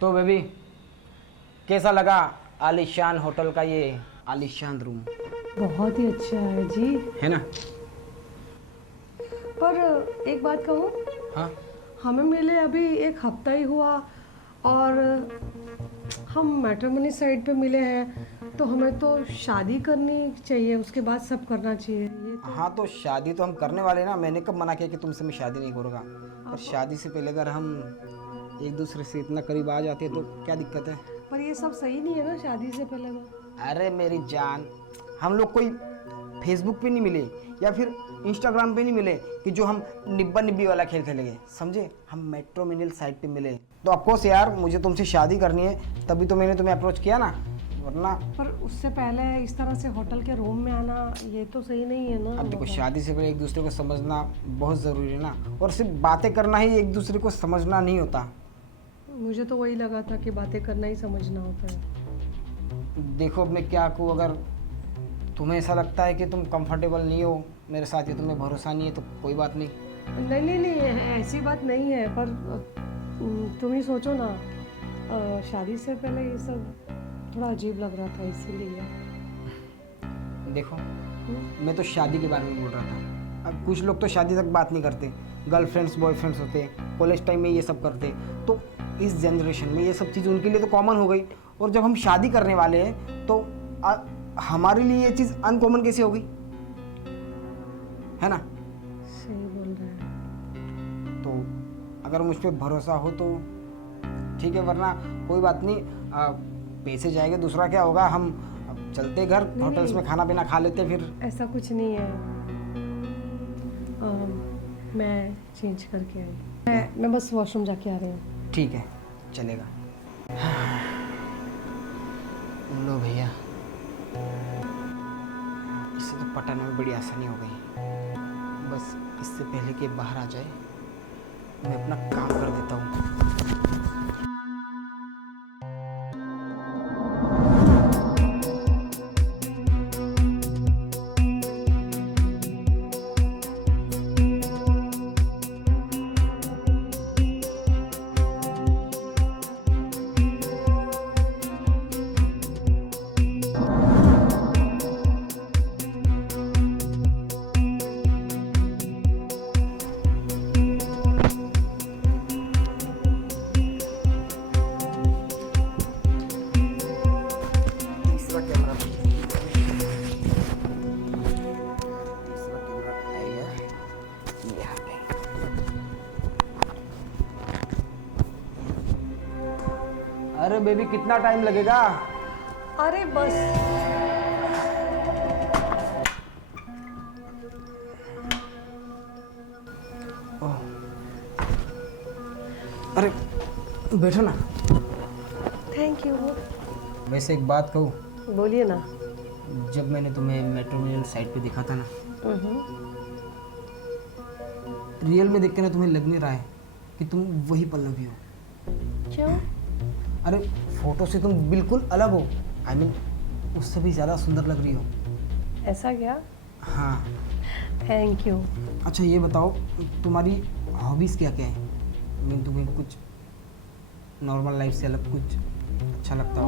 तो बेबी कैसा लगा आलीशान होटल का ये आलीशान रूम? बहुत ही अच्छा है जी। है ना? पर एक बात कहूँ, हाँ। हमें मिले अभी एक हफ्ता ही हुआ और हम मैट्रिमोनी साइड पे मिले हैं, तो हमें तो शादी करनी चाहिए, उसके बाद सब करना चाहिए। ये तो हाँ तो शादी तो हम करने वाले ना। मैंने कब मना किया कि तुमसे मैं शादी नहीं करूँगा? पर शादी से पहले अगर हम एक दूसरे से इतना करीब आ जाते तो क्या दिक्कत है? पर ये सब सही नहीं है ना शादी से पहले तो। अरे मेरी जान, हम लोग कोई फेसबुक पे नहीं मिले या फिर इंस्टाग्राम पे नहीं मिले कि जो हम निब्बा निब्बी वाला खेल खेलेंगे, समझे? हम मेट्रोमिनल साइट पे मिले। तो ऑफकोर्स यार मुझे तुमसे शादी करनी है, तभी तो मैंने तुम्हें अप्रोच किया ना, वरना। पर उससे पहले इस तरह से होटल के रूम में आना ये तो सही नहीं है ना। अब देखो, शादी से पहले एक दूसरे को समझना बहुत ज़रूरी है ना, और सिर्फ बातें करना ही एक दूसरे को समझना नहीं होता। मुझे तो वही लगा था कि बातें करना ही समझना होता है। देखो अब मैं क्या कहूँ, अगर तुम्हें ऐसा लगता है कि तुम कंफर्टेबल नहीं हो मेरे साथ या तुम्हें भरोसा नहीं है तो कोई बात नहीं। नहीं नहीं नहीं, ऐसी बात नहीं है, पर तुम ही सोचो ना, शादी से पहले ये सब थोड़ा अजीब लग रहा था, इसीलिए। देखो मैं तो शादी के बारे में बोल रहा था। अब कुछ लोग तो शादी तक बात नहीं करते, गर्लफ्रेंड्स बॉयफ्रेंड्स होते, कॉलेज टाइम में ये सब करते, तो इस जनरेशन में ये सब चीज़ उनके लिए तो कॉमन हो गई। और जब हम शादी करने वाले हैं तो हमारे लिए ये चीज़ अनकॉमन कैसे होगी, है ना? सही बोल रहे हैं। तो अगर मुझ पर भरोसा हो तो ठीक है, वरना कोई बात नहीं। पैसे जाएंगे, दूसरा क्या होगा, हम अब चलते घर, होटल्स में खाना पीना खा लेते फिर। ऐसा कुछ नहीं है। मैं चेंज करके आई, मैं बस वॉशरूम जाके आ रही हूँ। ठीक है, चलेगा। लो भैया, इससे तो पटाने में बड़ी आसानी हो गई। बस इससे पहले कि बाहर आ जाए मैं अपना काम कर देता हूँ। तीसरा कैमरा आएगा यहाँ पे। अरे बेबी कितना टाइम लगेगा? अरे बस। ओह, अरे बैठो ना। Thank you. वैसे एक बात कहूँ, बोलिए ना। जब मैंने तुम्हें मेट्रोमिनल साइट पे देखा था ना, रियल में देख के ना तुम्हें लग नहीं रहा है कि तुम वही पल्लवी हो। क्यों? अरे फोटो से तुम बिल्कुल अलग हो। आई मीन उससे भी ज़्यादा सुंदर लग रही हो। ऐसा क्या? हाँ। Thank you. अच्छा ये बताओ, तुम्हारी हॉबीज़ क्या क्या है? मीन तुम्हें कुछ नॉर्मल लाइफ से अलग कुछ अच्छा लगता हो?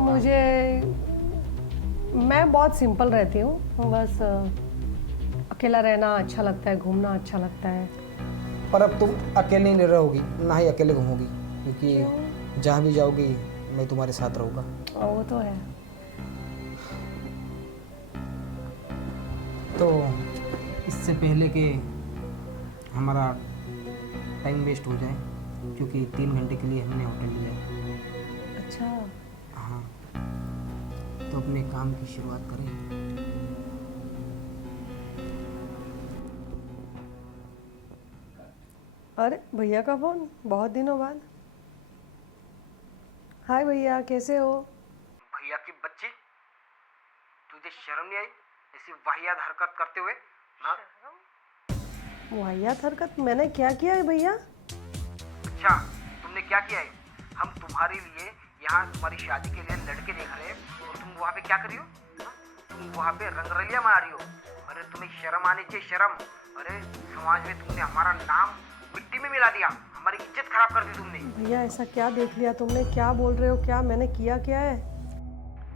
मैं बहुत सिंपल रहती हूँ, बस अकेला रहना अच्छा लगता है, घूमना अच्छा लगता है। पर अब तुम अकेले नहीं रहोगी, ना ही अकेले घूमोगी, क्योंकि जहाँ भी जाओगी मैं तुम्हारे साथ रहूँगा। वो तो है। तो इससे पहले कि हमारा टाइम वेस्ट हो जाए, क्योंकि 3 घंटे के लिए हमने होटल लिया है। अच्छा। हाँ, तो अपने काम की शुरुआत करें। अरे भैया का फोन, बहुत दिनों बाद। हाय भैया, कैसे हो? भैया की बच्ची, तुझे शर्म नहीं आई ऐसी वाहियात हरकत करते हुए? हाँ? वाहियात हरकत मैंने क्या किया है भैया? अच्छा तुमने क्या किया है? हम तुम्हारे लिए यहाँ तुम्हारी शादी के लिए लड़के देख रहे हैं और तुम वहाँ पे क्या कर रही हो? हाँ? तुम वहाँ पे रंगरलियाँ मार रही हो। अरे तुम्हें शर्म आनी चाहिए, शर्म। अरे समाज में तुमने हमारा नाम मिट्टी में मिला दिया, हमारी इज्जत खराब कर दी तुमने। भैया ऐसा क्या देख लिया तुमने, क्या बोल रहे हो, क्या मैंने किया क्या है?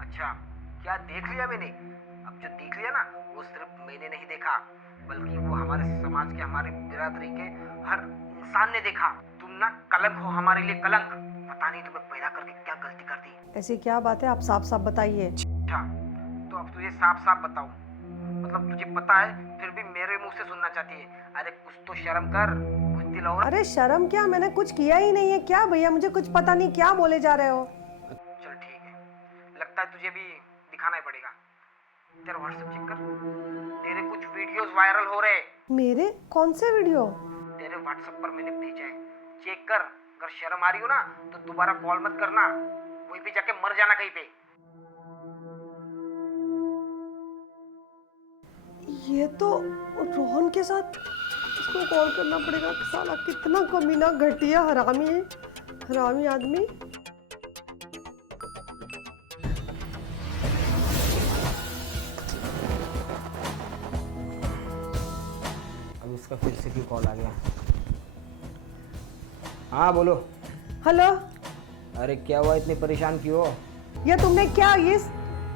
अच्छा, क्या देख लिया मैंने? अब जो देख लिया ना, वो सिर्फ मैंने नहीं देखा, बल्कि वो हमारे समाज के, हमारे बिरादरी के हर इंसान ने देखा। तुम ना कलंक हो हमारे लिए, कलंक। पता नहीं तुम्हें पैदा करके क्या गलती कर दी। ऐसी क्या बात है, आप साफ साफ बताइए। अच्छा, तो अब तुझे साफ साफ बताऊं, मतलब तुझे पता है फिर भी मेरे मुंह से सुनना चाहती है। अरे कुछ तो शर्म कर, कुछ दिलाओ ना। अरे शर्म क्या, मैंने कुछ किया ही नहीं है। क्या भैया, मुझे कुछ पता नहीं, क्या बोले जा रहे हो? चल ठीक है, लगता है तुझे भी दिखाना ही पड़ेगा। तेरा व्हाट्सएप चेक कर, तेरे कुछ वीडियोस वायरल हो रहे। मेरे कौन से वीडियो? तेरे व्हाट्सएप पर मैंने भेजा है, चेक कर। अगर शर्म आ रही हो ना तो दोबारा कॉल मत करना, वहीं पे जाके मर जाना कहीं पे। ये तो रोहन के साथ, इसको कॉल करना पड़ेगा। साला कितना कमीना, घटिया, हरामी है, हरामी आदमी। अब इसका फिर से क्यों कॉल आ गया? हाँ बोलो। हेलो। अरे क्या हुआ, इतने परेशान क्यों हो? ये तुमने क्या, ये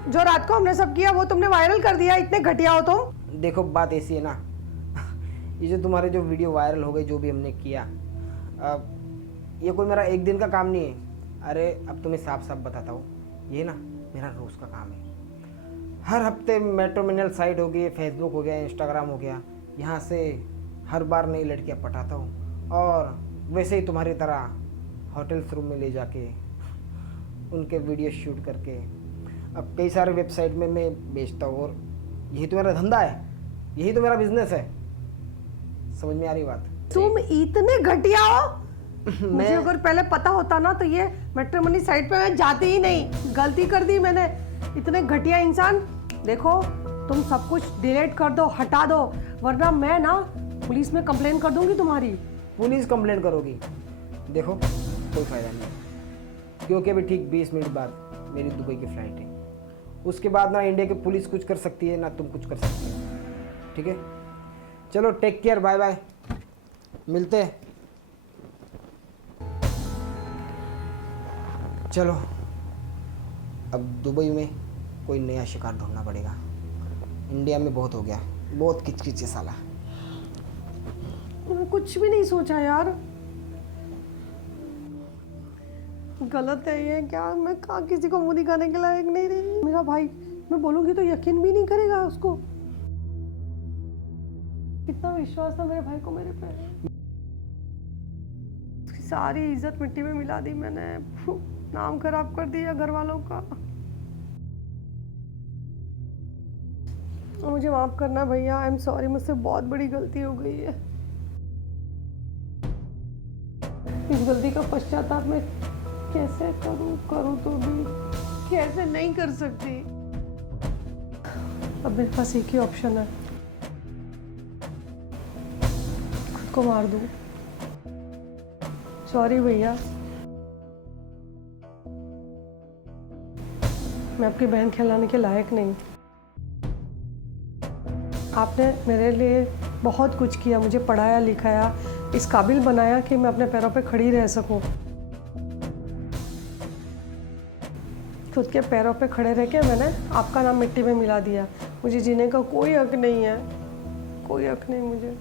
जो रात को हमने सब किया वो तुमने वायरल कर दिया? इतने घटिया हो तुम। देखो बात ऐसी है ना, ये जो तुम्हारे जो वीडियो वायरल हो गए, जो भी हमने किया, ये कोई मेरा एक दिन का काम नहीं है। अरे अब तुम्हें साफ साफ बताता हूँ, ये ना मेरा रोज़ का काम है। हर हफ्ते मैट्रिमोनियल साइट हो गई, फेसबुक हो गया, इंस्टाग्राम हो गया, यहाँ से हर बार नई लड़कियाँ पटाता हूँ, और वैसे ही तुम्हारी तरह होटल्स रूम में ले जाके उनके वीडियो शूट करके अब कई सारे वेबसाइट में मैं बेचता हूँ। और यही तो मेरा धंधा है, यही तो मेरा बिजनेस है। समझ में आ रही बात? तुम इतने घटिया हो। मुझे अगर पहले पता होता ना तो ये मैट्रिमोनी साइट पे मैं जाती ही नहीं। गलती कर दी मैंने। इतने घटिया इंसान। देखो तुम सब कुछ डिलीट कर दो, हटा दो, वरना मैं ना पुलिस में कंप्लेन कर दूंगी तुम्हारी। पुलिस कंप्लेंट करोगी? देखो कोई फ़ायदा नहीं, क्योंकि अभी ठीक 20 मिनट बाद मेरी दुबई की फ़्लाइट है। उसके बाद ना इंडिया की पुलिस कुछ कर सकती है, ना तुम कुछ कर सकते हो। ठीक है, चलो टेक केयर, बाय बाय, मिलते हैं। चलो अब दुबई में कोई नया शिकार ढूंढना पड़ेगा। इंडिया में बहुत हो गया, बहुत किचकिच है साला। मैंने कुछ भी नहीं सोचा यार। गलत है ये। क्या मैं कहाँ किसी को मुंह दिखाने के लायक नहीं रही। मेरा भाई, मैं बोलूंगी तो यकीन भी नहीं करेगा उसको। कितना विश्वास था मेरे भाई को मेरे पे। उसकी सारी इज्जत मिट्टी में मिला दी मैंने। नाम खराब कर दिया घर वालों का। मुझे माफ करना भैया, आई एम सॉरी, मुझसे बहुत बड़ी गलती हो गई है। इस गलती का पश्चाताप मैं कैसे करूं तो भी कैसे नहीं कर सकती। अब मेरे पास एक ही ऑप्शन है, खुद को मार दूं। सॉरी भैया, मैं आपकी बहन कहलाने के लायक नहीं। आपने मेरे लिए बहुत कुछ किया, मुझे पढ़ाया लिखाया, इस काबिल बनाया कि मैं अपने पैरों पे खड़ी रह सकूं। खुद के पैरों पे खड़े रह के मैंने आपका नाम मिट्टी में मिला दिया। मुझे जीने का कोई हक नहीं है, कोई हक नहीं मुझे।